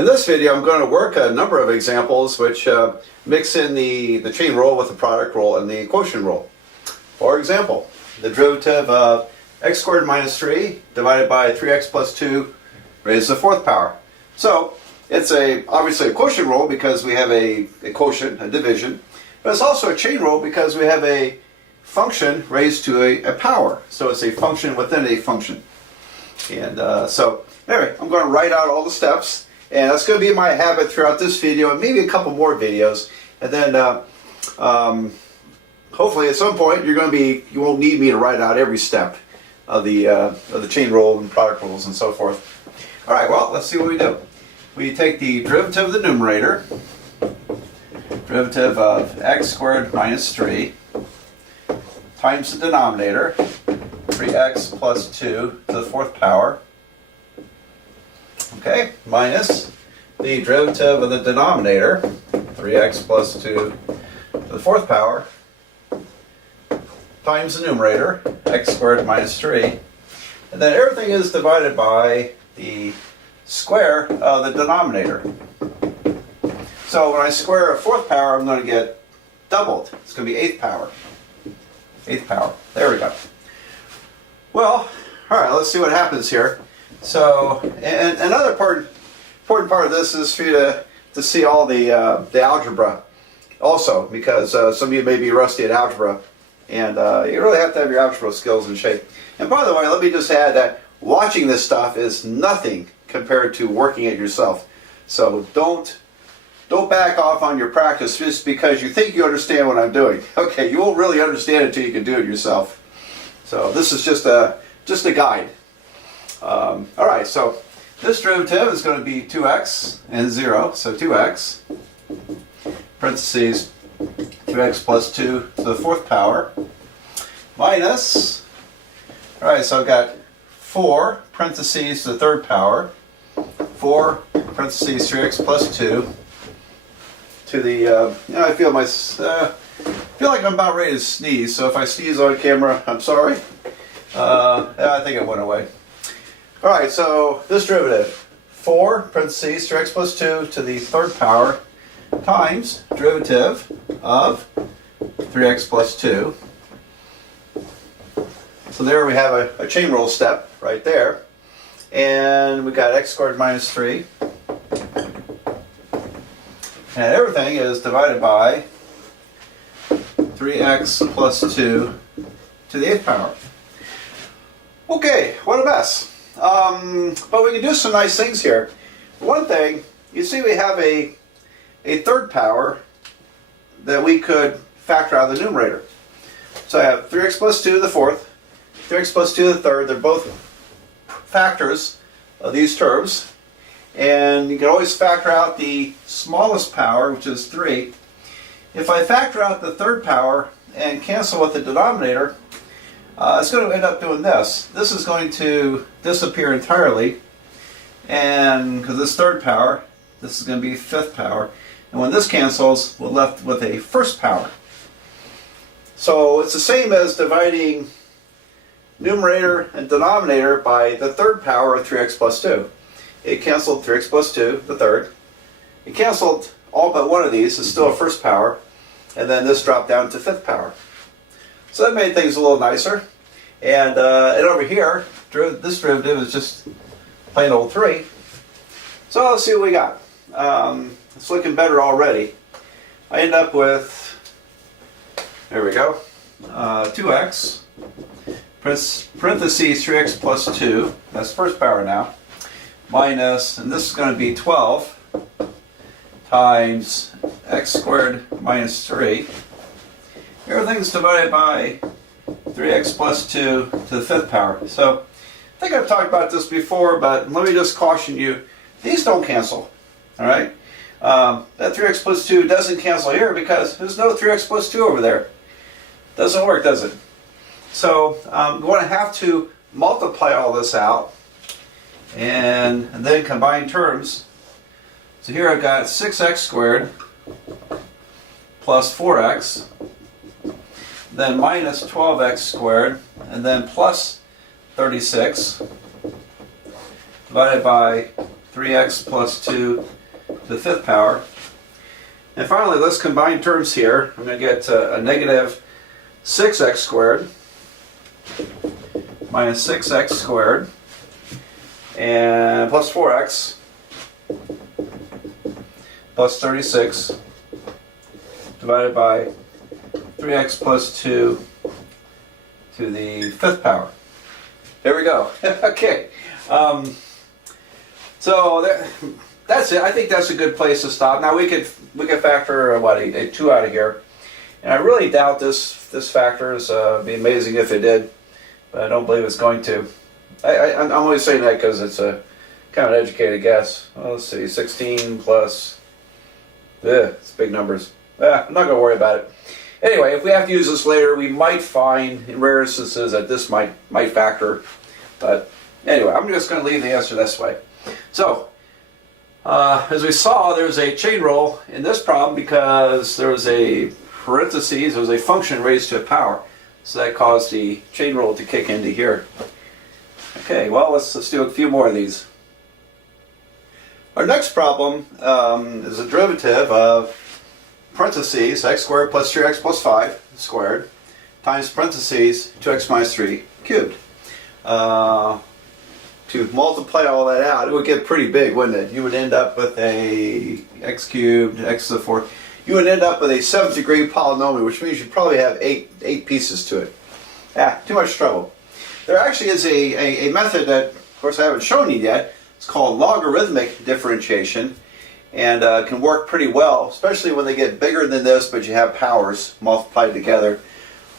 In this video, I'm going to work a number of examples which mix in the chain rule with the product rule and the quotient rule. For example, the derivative of x squared minus 3 divided by 3x plus 2 raised to the fourth power. So it's obviously a quotient rule because we have a quotient, a division, but it's also a chain rule because we have a function raised to a power. So it's a function within a function. And so anyway, I'm going to write out all the steps. And that's going to be my habit throughout this video and maybe a couple more videos. And then hopefully at some point you won't need me to write out every step of the chain rule and product rules and so forth. All right, well, let's see what we do. We take the derivative of the numerator, derivative of x squared minus 3 times the denominator, 3x plus 2 to the fourth power. Okay, minus the derivative of the denominator, 3x plus 2 to the fourth power, times the numerator, x squared minus 3. And then everything is divided by the square of the denominator. So when I square a fourth power, I'm going to get doubled. It's going to be eighth power. Eighth power. There we go. Well, all right, let's see what happens here. So, and another important part of this is for you to see all the algebra also, because some of you may be rusty at algebra, and you really have to have your algebra skills in shape. And by the way, let me just add that watching this stuff is nothing compared to working it yourself. So don't back off on your practice just because you think you understand what I'm doing. Okay, you won't really understand it until you can do it yourself. So this is just a guide. All right, so this derivative is going to be 2x and 0, so 2x, parentheses, 2x plus 2 to the fourth power, minus, all right, so I've got 4, parentheses, to the third power, 4, parentheses, 3x plus 2, to the, I feel like I'm about ready to sneeze, so if I sneeze on camera, I'm sorry. I think it went away. All right, so this derivative, 4, parentheses, 3x plus 2 to the third power times derivative of 3x plus 2. So there we have a chain rule step right there. And we got x squared minus 3. And everything is divided by 3x plus 2 to the eighth power. Okay, what a mess. But we can do some nice things here. One thing, you see we have a third power that we could factor out of the numerator. So I have 3x plus 2 to the fourth, 3x plus 2 to the third. They're both factors of these terms. And you can always factor out the smallest power, which is 3. If I factor out the third power and cancel with the denominator, it's going to end up doing this. This is going to disappear entirely, and because this third power, this is going to be fifth power, and when this cancels, we're left with a first power. So it's the same as dividing numerator and denominator by the third power of 3x plus 2. It canceled 3x plus 2, the third. It canceled all but one of these, it's still a first power, and then this dropped down to fifth power. So that made things a little nicer. And over here, this derivative is just plain old 3. So let's see what we got. It's looking better already. I end up with, there we go, 2x, parentheses 3x plus 2, that's first power now, minus, and this is going to be 12 times x squared minus 3. Everything's divided by 3x plus 2 to the fifth power. So I think I've talked about this before, but let me just caution you, these don't cancel. All right, that 3x plus 2 doesn't cancel here because there's no 3x plus 2 over there. Doesn't work, does it? So I'm going to have to multiply all this out and then combine terms. So here I've got 6x squared plus 4x, then minus 12x squared, and then plus 36 divided by 3x plus 2 to the fifth power. And finally, let's combine terms here. I'm going to get a negative 6x squared minus 6x squared and plus 4x plus 36 divided by 3x plus 2 to the fifth power. There we go. Okay. So that's it. I think that's a good place to stop. Now we could factor a 2 out of here, and I really doubt this factor is be amazing if it did, but I don't believe it's going to. I'm only saying that because it's a kind of an educated guess. Well, let's see, 16 plus. It's big numbers. I'm not going to worry about it. Anyway, if we have to use this later, we might find in rare instances that this might factor. But anyway, I'm just going to leave the answer this way. So, as we saw, there's a chain rule in this problem because there was a parentheses, there was a function raised to a power. So that caused the chain rule to kick into here. Okay, well, let's do a few more of these. Our next problem is a derivative of parentheses x squared plus 3x plus 5 squared times parentheses 2x minus 3 cubed. To multiply all that out, it would get pretty big, wouldn't it? You would end up with a x cubed, x to the fourth. You would end up with a 7th degree polynomial, which means you'd probably have eight pieces to it. Too much trouble. There actually is a method that, of course, I haven't shown you yet. It's called logarithmic differentiation, and can work pretty well, especially when they get bigger than this, but you have powers multiplied together.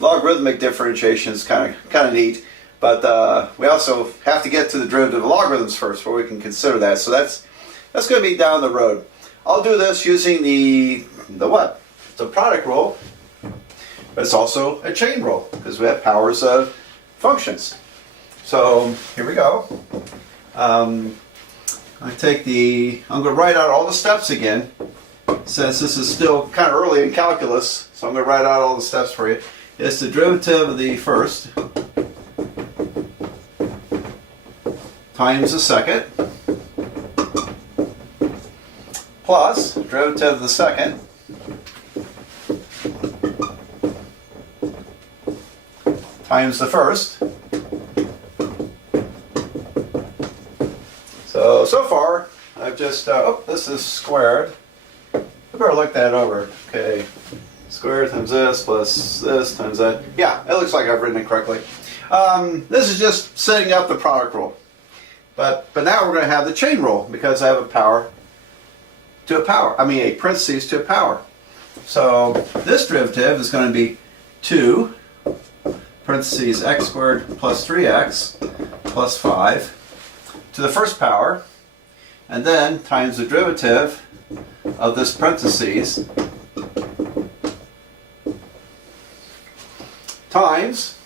Logarithmic differentiation is kind of neat, but we also have to get to the derivative of logarithms first, where we can consider that. So that's going to be down the road. I'll do this using the what? It's a product rule, but it's also a chain rule because we have powers of functions. So here we go. I'm going to write out all the steps again, since this is still kind of early in calculus, so I'm going to write out all the steps for you. It's the derivative of the first times the second plus derivative of the second times the first. So far, I've just, this is squared. I better look that over. Okay, squared times this plus this times that. Yeah, it looks like I've written it correctly. This is just setting up the product rule. But now we're going to have the chain rule because I have a power to a power. I mean a parentheses to a power. So this derivative is going to be 2 parentheses x squared plus 3x plus 5 to the first power, and then times the derivative of this parentheses times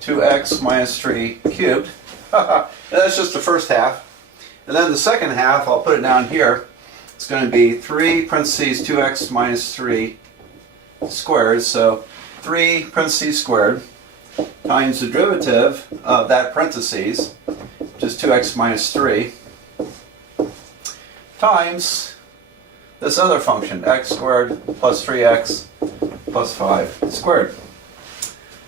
2x minus 3 cubed. That's just the first half. And then the second half, I'll put it down here, it's going to be 3 parentheses 2x minus 3 squared, so 3 parentheses squared times the derivative of that parentheses, which is 2x minus 3, times this other function, x squared plus 3x plus 5 squared.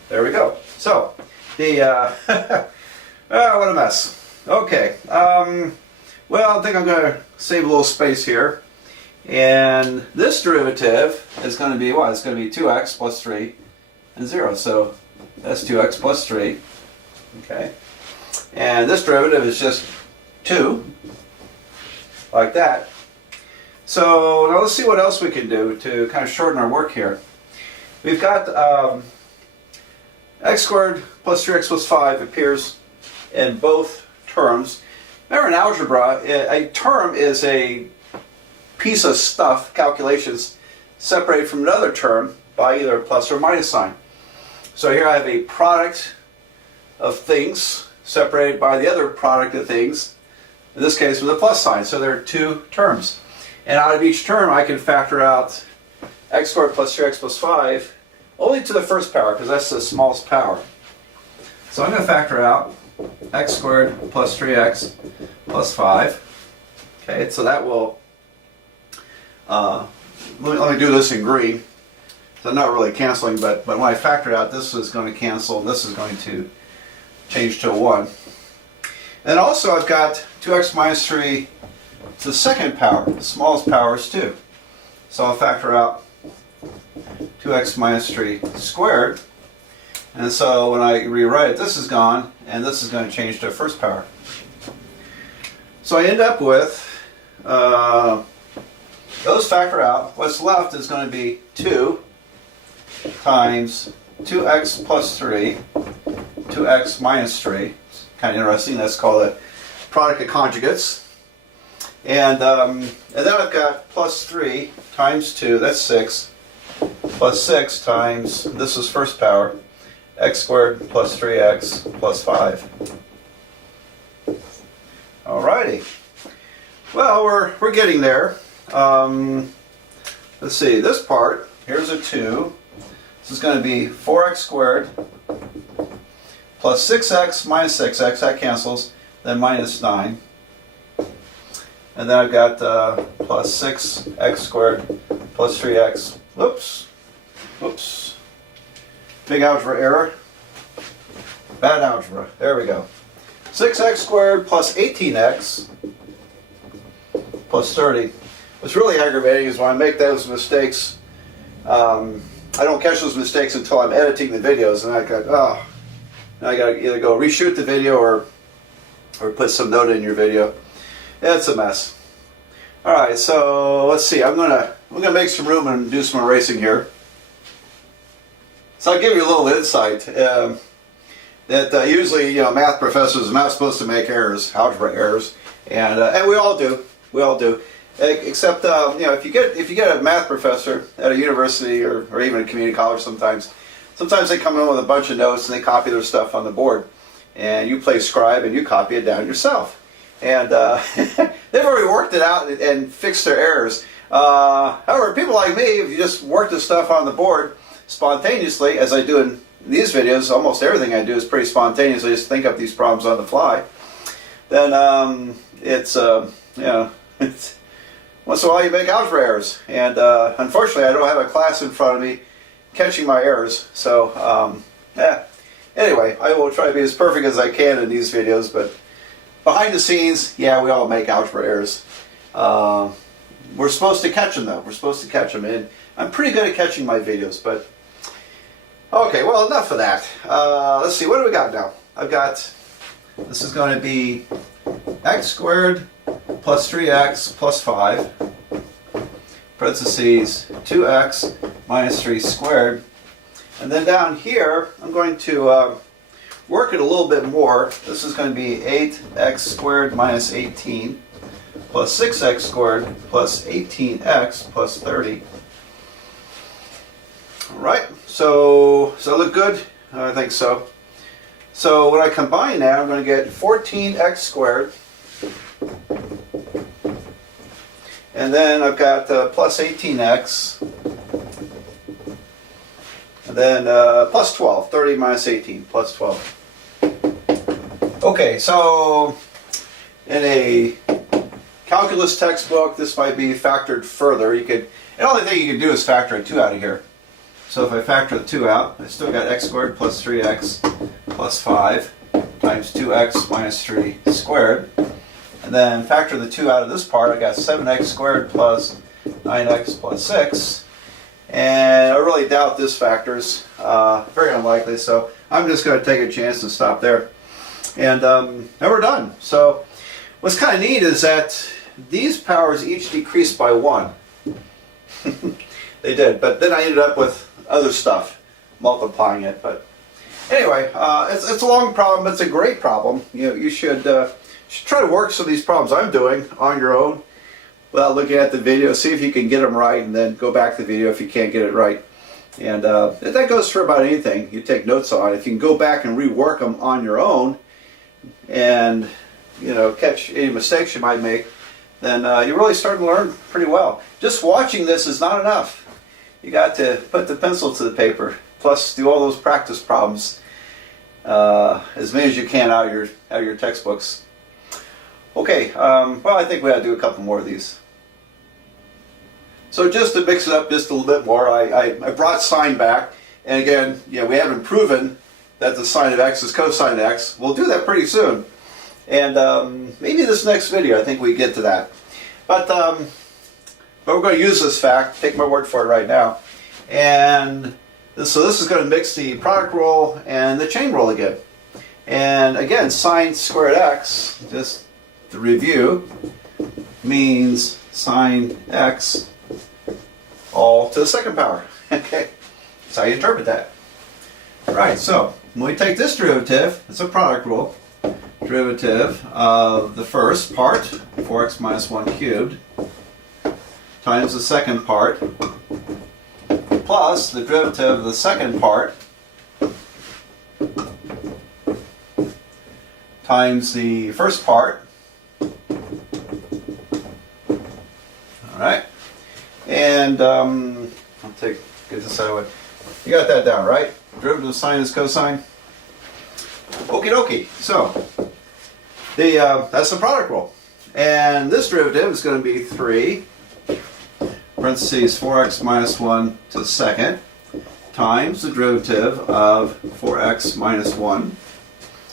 There we go. So, what a mess. Okay, well, I think I'm going to save a little space here. And this derivative is going to be what? It's going to be 2x plus 3 and 0. So that's 2x plus 3. Okay. And this derivative is just 2, like that. So now let's see what else we can do to kind of shorten our work here. We've got x squared plus 3x plus 5 appears in both terms. Remember in algebra, a term is a piece of stuff, calculations, separated from another term by either a plus or minus sign. So here I have a product of things separated by the other product of things, in this case with a plus sign. So there are two terms. And out of each term I can factor out x squared plus 3x plus 5 only to the first power, because that's the smallest power. So I'm going to factor out x squared plus 3x plus 5. Okay, so that will, let me do this in green. So I'm not really canceling, but when I factor it out, this is going to cancel, and this is going to change to a 1. And also I've got 2x minus 3 to the second power. The smallest power is 2. So I'll factor out 2x minus 3 squared. And so when I rewrite it, this is gone, and this is going to change to a first power. So I end up with, those factor out. What's left is going to be 2 times 2x plus 3, 2x minus 3. It's kind of interesting. That's called a product of conjugates. And then I've got plus 3 times 2, that's 6, plus 6 times, this is first power, x squared plus 3x plus 5. Alrighty. Well, we're getting there. Let's see, this part, here's a 2. This is going to be 4x squared plus 6x minus 6x, that cancels, then minus 9. And then I've got plus 6x squared plus 3x. Whoops. Whoops. Big algebra error. Bad algebra. There we go. 6x squared plus 18x plus 30. What's really aggravating is when I make those mistakes, I don't catch those mistakes until I'm editing the videos, and I got to either go reshoot the video or put some note in your video. It's a mess. All right, so let's see. I'm gonna make some room and do some erasing here. So I'll give you a little insight that usually, math professors are not supposed to make errors, algebra errors, and we all do. We all do. Except if you get a math professor at a university or even a community college, sometimes they come in with a bunch of notes and they copy their stuff on the board, and you play scribe and you copy it down yourself. And they've already worked it out and fixed their errors. However, people like me, if you just work the stuff on the board spontaneously, as I do in these videos, almost everything I do is pretty spontaneous. I just think up these problems on the fly. Then it's once in a while you make algebra errors. And unfortunately, I don't have a class in front of me catching my errors. So anyway, I will try to be as perfect as I can in these videos, but behind the scenes, yeah, we all make algebra errors. We're supposed to catch them, though. We're supposed to catch them, and I'm pretty good at catching my videos, but okay, well, enough of that. Let's see, what do we got now? I've got, this is going to be x squared plus 3x plus 5, parentheses, 2x minus 3 squared. And then down here, I'm going to work it a little bit more. This is going to be 8x squared minus 18 plus 6x squared plus 18x plus 30. Alright, so does that look good? I think so. So when I combine that, I'm going to get 14x squared. And then I've got plus 18x. And then plus 12. 30 minus 18, plus 12. Okay, so in a calculus textbook, this might be factored further. The only thing you can do is factor a 2 out of here. So if I factor the 2 out, I still got x squared plus 3x plus 5 times 2x minus 3 squared. And then factor the 2 out of this part, I got 7x squared plus 9x plus 6. And I really doubt this factors. Very unlikely, so I'm just going to take a chance and stop there. And we're done. So what's kind of neat is that these powers each decreased by 1. They did, but then I ended up with other stuff multiplying it. But anyway, it's a long problem. It's a great problem. You should try to work some of these problems I'm doing on your own without looking at the video. See if you can get them right, and then go back to the video if you can't get it right. And that goes for about anything you take notes on. If you can go back and rework them on your own, and catch any mistakes you might make, then you're really starting to learn pretty well. Just watching this is not enough. You got to put the pencil to the paper, plus do all those practice problems. as many as you can out of your textbooks. Okay, well, I think we ought to do a couple more of these. So just to mix it up just a little bit more, I brought sine back, and again, we haven't proven that the sine of x is cosine of x. We'll do that pretty soon, and maybe this next video I think we get to that. But we're going to use this fact. Take my word for it right now, and so this is going to mix the product rule and the chain rule again. And again, sine squared x, just to review, means sine x all to the second power. Okay, that's how you interpret that. Right, so when we take this derivative, it's a product rule. Derivative of the first part, 4x minus 1 cubed, times the second part, plus the derivative of the second part, times the first part. Alright, and I'll get this out of the way. You got that down, right? Derivative of sine is cosine. Okie dokie. So, that's the product rule. And this derivative is going to be 3, parentheses 4x minus 1 to the second, times the derivative of 4x minus 1.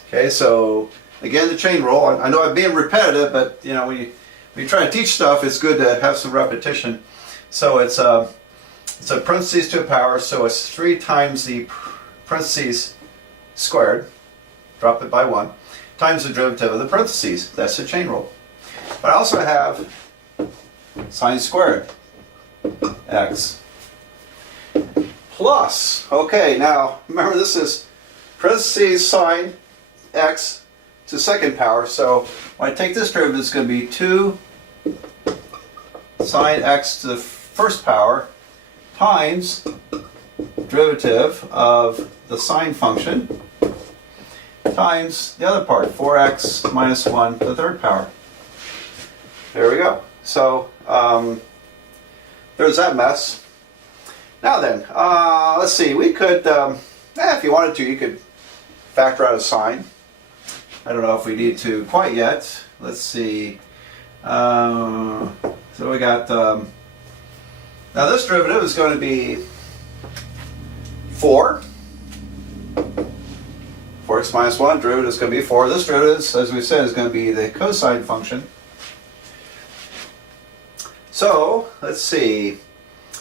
Okay, so again, the chain rule. I know I'm being repetitive, but when you try to teach stuff, it's good to have some repetition. So it's a parentheses to a power, so it's 3 times the parentheses squared, drop it by 1, times the derivative of the parentheses. That's the chain rule. But I also have sine squared x plus, okay, now remember this is parentheses sine x to second power, so when I take this derivative, it's going to be 2 sine x to the first power times derivative of the sine function times the other part, 4x minus 1 to the third power. There we go. So there's that mess. Now then, let's see, we could, if you wanted to, you could factor out a sine. I don't know if we need to quite yet. Let's see. So we got, now this derivative is going to be 4. 4x minus 1, derivative is going to be 4. This derivative, as we said, is going to be the cosine function. So, let's see.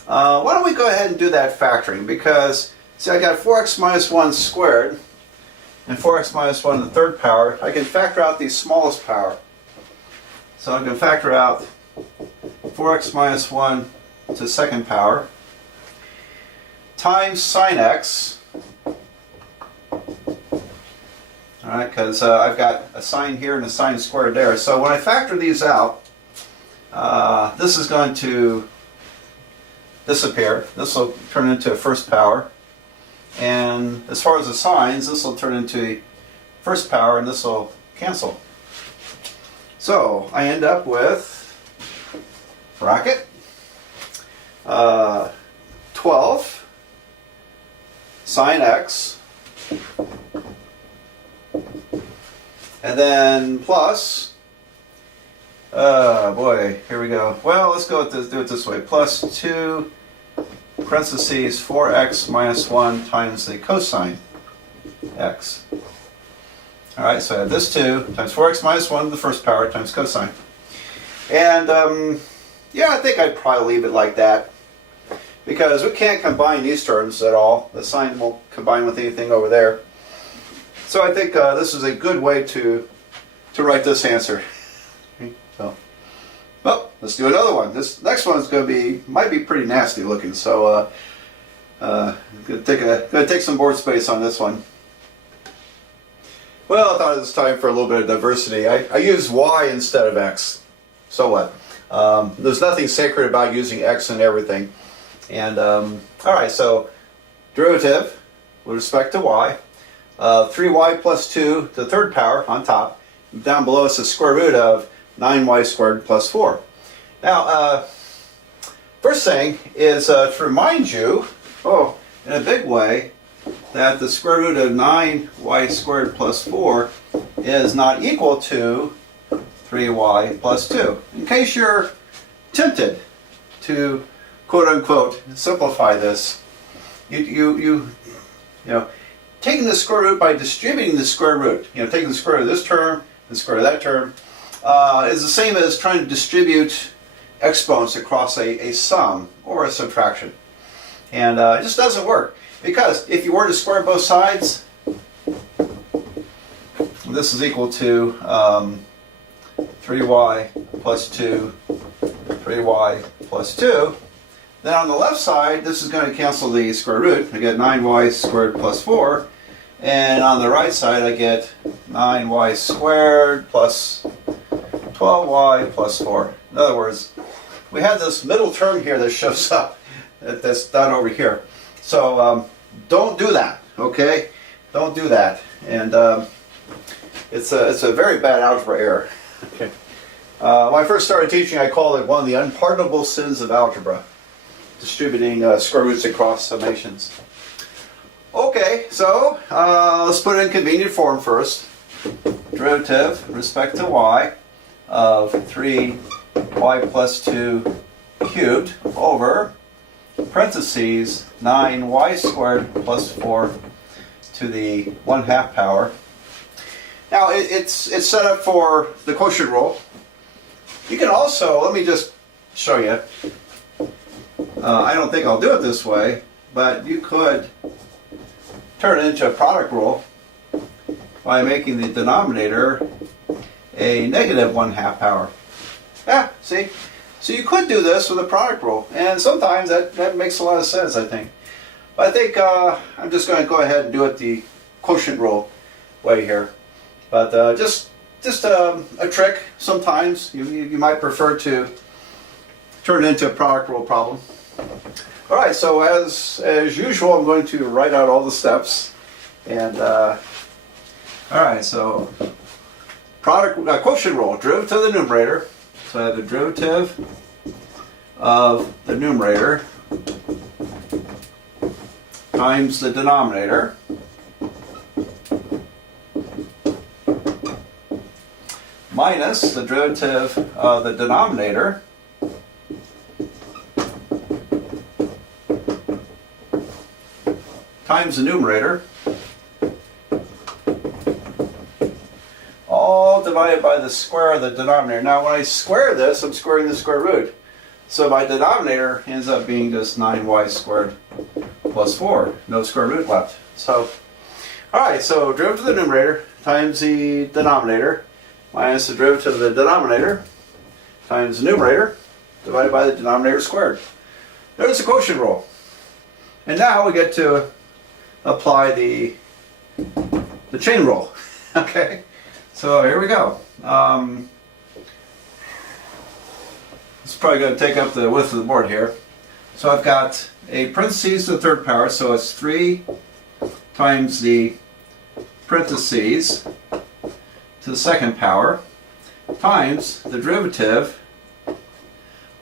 Why don't we go ahead and do that factoring? Because, see, I got 4x minus 1 squared and 4x minus 1 to the third power. I can factor out the smallest power. So I can factor out 4x minus 1 to the second power times sine x. Alright, because I've got a sine here and a sine squared there. So when I factor these out, this is going to disappear. This will turn into a first power. And as far as the sines, this will turn into a first power and this will cancel. So I end up with bracket 12 sine x, and then plus, boy, here we go. Well, let's go with this, do it this way. Plus 2 parentheses 4x minus 1 times the cosine x. Alright, so I have this 2 times 4x minus 1 to the first power times cosine. And, yeah, I think I'd probably leave it like that. Because we can't combine these terms at all. The sine won't combine with anything over there. So I think this is a good way to write this answer. So, well, let's do another one. This next one is going to be, might be pretty nasty looking. So, going to take some board space on this one. Well, I thought it was time for a little bit of diversity. I use y instead of x. So what? There's nothing sacred about using x in everything. And, alright, so derivative with respect to y. 3y plus 2 to the third power on top. Down below it's the square root of 9y squared plus 4. Now, first thing is to remind you, in a big way, that the square root of 9y squared plus 4 is not equal to 3y plus 2. In case you're tempted to quote unquote simplify this, you know, taking the square root by distributing the square root, taking the square root of this term, the square root of that term, is the same as trying to distribute exponents across a sum or a subtraction. And it just doesn't work. Because if you were to square both sides, this is equal to 3y plus 2, 3y plus 2. Then on the left side, this is going to cancel the square root. I get 9y squared plus 4. And on the right side, I get 9y squared plus 12y plus 4. In other words, we have this middle term here that shows up. That's done over here. So don't do that, okay? Don't do that. And it's a very bad algebra error. Okay. When I first started teaching, I called it one of the unpardonable sins of algebra, distributing square roots across summations. Okay, so let's put it in convenient form first. Derivative with respect to y of 3y plus 2 cubed over parentheses 9y squared plus 4 to the 1/2 power. Now it's set up for the quotient rule. You can also, let me just show you. I don't think I'll do it this way, but you could turn it into a product rule by making the denominator a negative 1/2 power. Yeah, see? So you could do this with a product rule, and sometimes that makes a lot of sense, I think. But I think I'm just going to go ahead and do it the quotient rule way here. But just a trick. Sometimes you might prefer to turn it into a product rule problem. All right, so as usual, I'm going to write out all the steps. And all right, so quotient rule, derivative of the numerator. So I have the derivative of the numerator times the denominator minus the derivative of the denominator times the numerator, all divided by the square of the denominator. Now when I square this, I'm squaring the square root. So my denominator ends up being just 9y squared plus 4. No square root left. So, alright, so derivative of the numerator times the denominator minus the derivative of the denominator times the numerator divided by the denominator squared. There's the quotient rule. And now we get to apply the chain rule. Okay, so here we go. It's probably going to take up the width of the board here. So I've got a parentheses to the third power, so it's 3 times the parentheses to the second power times the derivative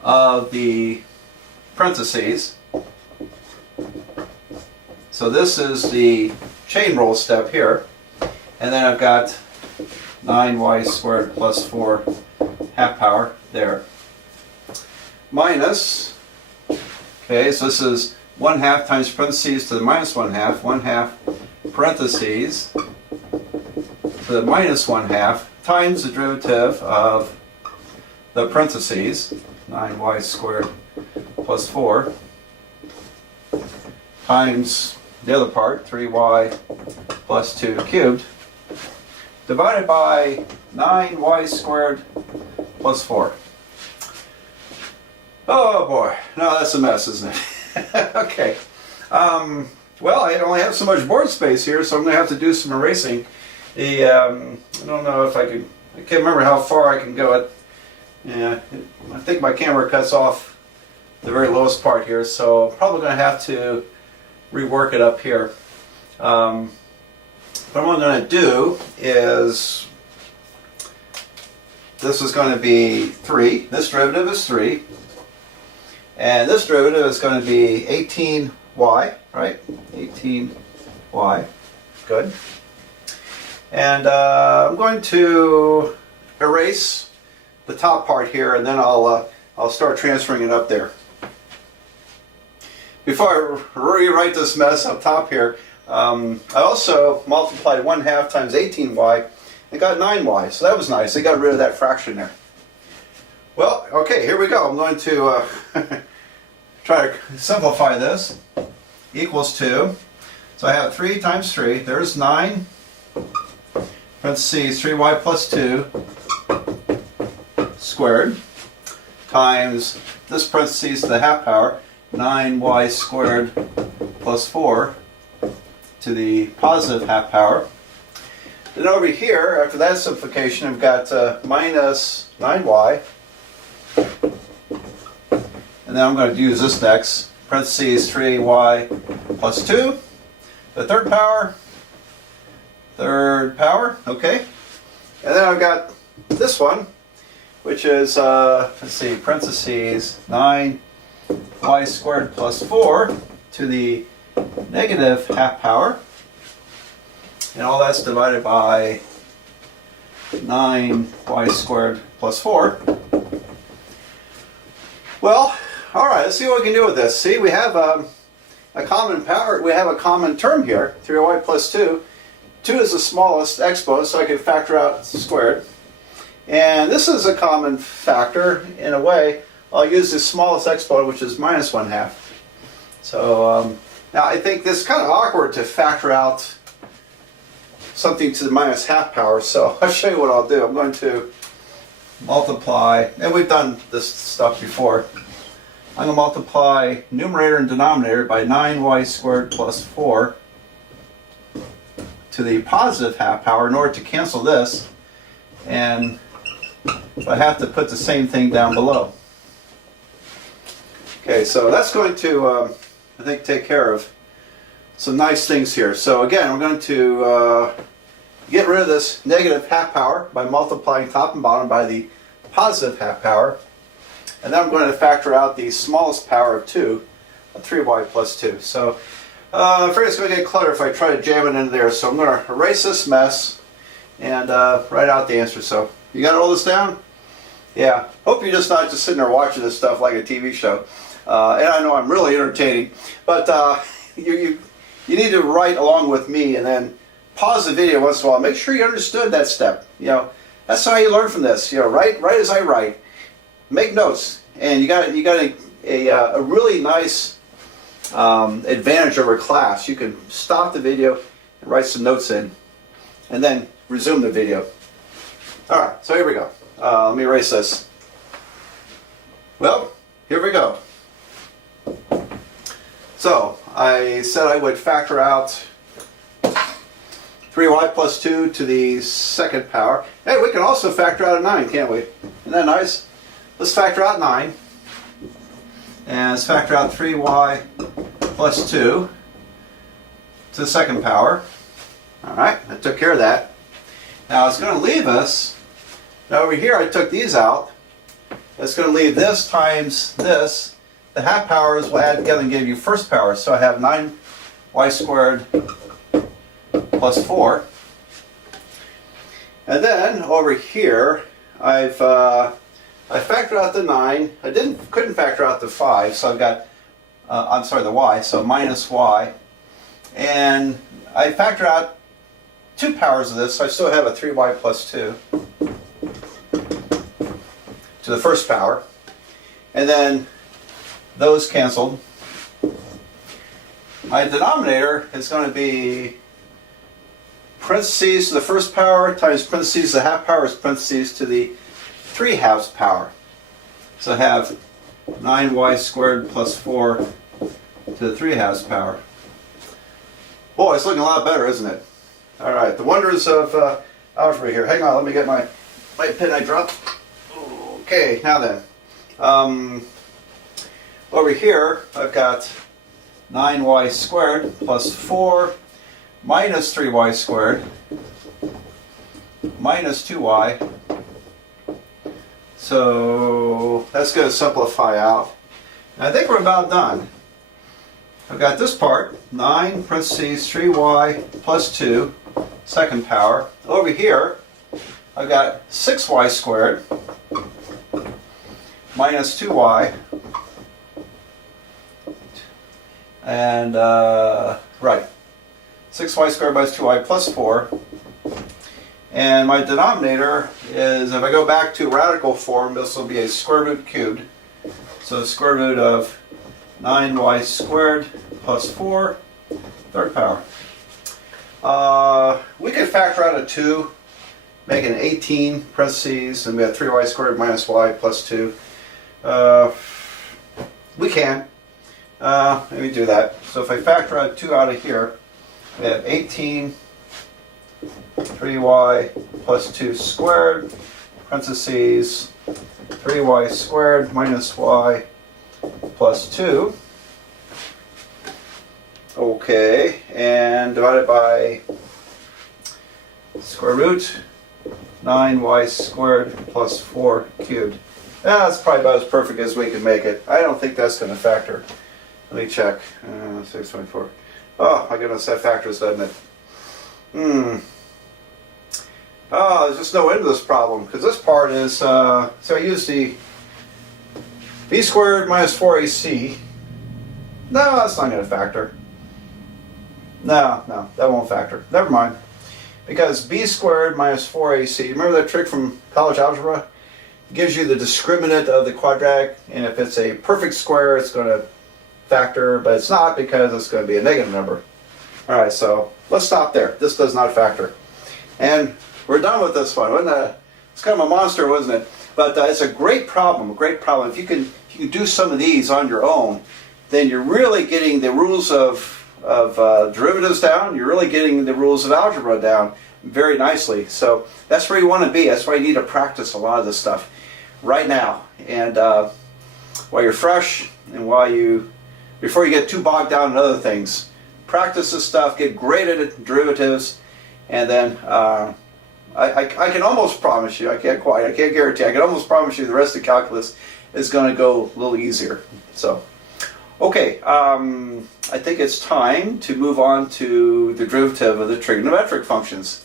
of the parentheses. So this is the chain rule step here. And then I've got 9y squared plus 4 half power there. Minus, okay, so this is 1/2 times parentheses to the minus 1/2, 1/2 parentheses to the minus 1/2 times the derivative of the parentheses, 9y squared plus 4, times the other part, 3y plus 2 cubed, divided by 9y squared plus 4. Oh boy, no, that's a mess, isn't it? Okay. Well, I only have so much board space here, so I'm going to have to do some erasing. I don't know if I can't remember how far I can go. Yeah, I think my camera cuts off the very lowest part here, so I'm probably going to have to rework it up here. But what I'm going to do is, this is going to be 3. This derivative is 3. And this derivative is going to be 18y, right? 18y y. Good. And I'm going to erase the top part here, and then I'll start transferring it up there. Before I rewrite this mess up top here, I also multiplied 1/2 times 18y and got 9y. So that was nice. I got rid of that fraction there. Well, okay, here we go. I'm going to try to simplify this. Equals 2. So I have 3 times 3. There's 9. Parentheses 3y plus 2 squared times this parentheses to the half power, 9y squared plus 4 to the positive half power. Then over here, after that simplification, I've got minus 9y. And then I'm going to use this next. Parentheses 3y plus 2. The third power, okay. And then I've got this one, which is, let's see, parentheses 9y squared plus 4 to the negative half power. And all that's divided by 9y squared plus 4. Well, all right, let's see what we can do with this. See, we have a common power, we have a common term here, 3y plus 2. 2 is the smallest exponent, so I can factor out squared. And this is a common factor in a way. I'll use the smallest exponent, which is minus 1/2. So now I think this is kind of awkward to factor out something to the minus half power, so I'll show you what I'll do. I'm going to multiply, and we've done this stuff before. I'm going to multiply numerator and denominator by 9y squared plus 4 to the positive half power in order to cancel this, and I have to put the same thing down below. Okay, so that's going to, I think, take care of some nice things here. So again, I'm going to get rid of this negative half power by multiplying top and bottom by the positive half power. And then I'm going to factor out the smallest power of 2, 3y plus 2. So I'm afraid it's going to get cluttered if I try to jam it into there. So I'm going to erase this mess and write out the answer. So you got all this down? Yeah. Hope you're just not just sitting there watching this stuff like a TV show. And I know I'm really entertaining. But you need to write along with me and then pause the video once in a while. Make sure you understood that step. You know, that's how you learn from this. You know, write as I write. Make notes, and you got a really nice advantage over class. You can stop the video and write some notes in, and then resume the video. All right, so here we go. Let me erase this. Well, here we go. So I said I would factor out 3y plus 2 to the second power. Hey, we can also factor out a 9, can't we? Isn't that nice? Let's factor out 9. And let's factor out 3y plus 2 to the second power. Alright, I took care of that. Now it's going to leave us, now over here I took these out. It's going to leave this times this. The half powers will add together and give you first power. So I have 9y squared plus 4. And then over here I factored out the 9. I couldn't factor out the 5, so I've got, the y, so minus y. And I factored out 2 powers of this, so I still have a 3y plus 2 to the first power. And then those canceled. My denominator is going to be parentheses to the first power times parentheses to the half power is parentheses to the 3/2 power. So I have 9y squared plus 4 to the 3/2 power. Boy, it's looking a lot better, isn't it? All right, the wonders of algebra here. Hang on, let me get my pen I dropped. Okay, now then. Over here, I've got 9y squared plus 4 minus 3y squared minus 2y. So that's going to simplify out. And I think we're about done. I've got this part, 9 parentheses 3y plus 2, second power. Over here, I've got 6y squared minus 2y, and, right, 6y squared minus 2y plus 4. And my denominator is, if I go back to radical form, this will be a square root cubed. So square root of 9y squared plus 4, third power. We could factor out a 2, make an 18 parentheses, and we have 3y squared minus y plus 2. We can. Let me do that. So if I factor out 2 out of here, we have 18 3y plus 2 squared, parentheses, 3y squared minus y plus 2. Okay, and divided by square root 9y squared plus 4 cubed. That's probably about as perfect as we can make it. I don't think that's going to factor. Let me check. 624. Oh my goodness, that factors, doesn't it? Oh, there's just no end to this problem, because this part is, so I use the b squared minus 4ac. No, that's not going to factor. No, that won't factor. Never mind. Because b squared minus 4ac, remember that trick from college algebra? It gives you the discriminant of the quadratic, and if it's a perfect square, it's going to factor, but it's not because it's going to be a negative number. Alright, so let's stop there. This does not factor. And we're done with this one. It's kind of a monster, wasn't it? But it's a great problem, If you can do some of these on your own, then you're really getting the rules of derivatives down. You're really getting the rules of algebra down very nicely. So that's where you want to be. That's why you need to practice a lot of this stuff right now. And while you're fresh, and before you get too bogged down in other things, practice this stuff, get great at derivatives, and then I can almost promise you, I can't guarantee, I can almost promise you the rest of calculus is going to go a little easier. So, okay, I think it's time to move on to the derivative of the trigonometric functions.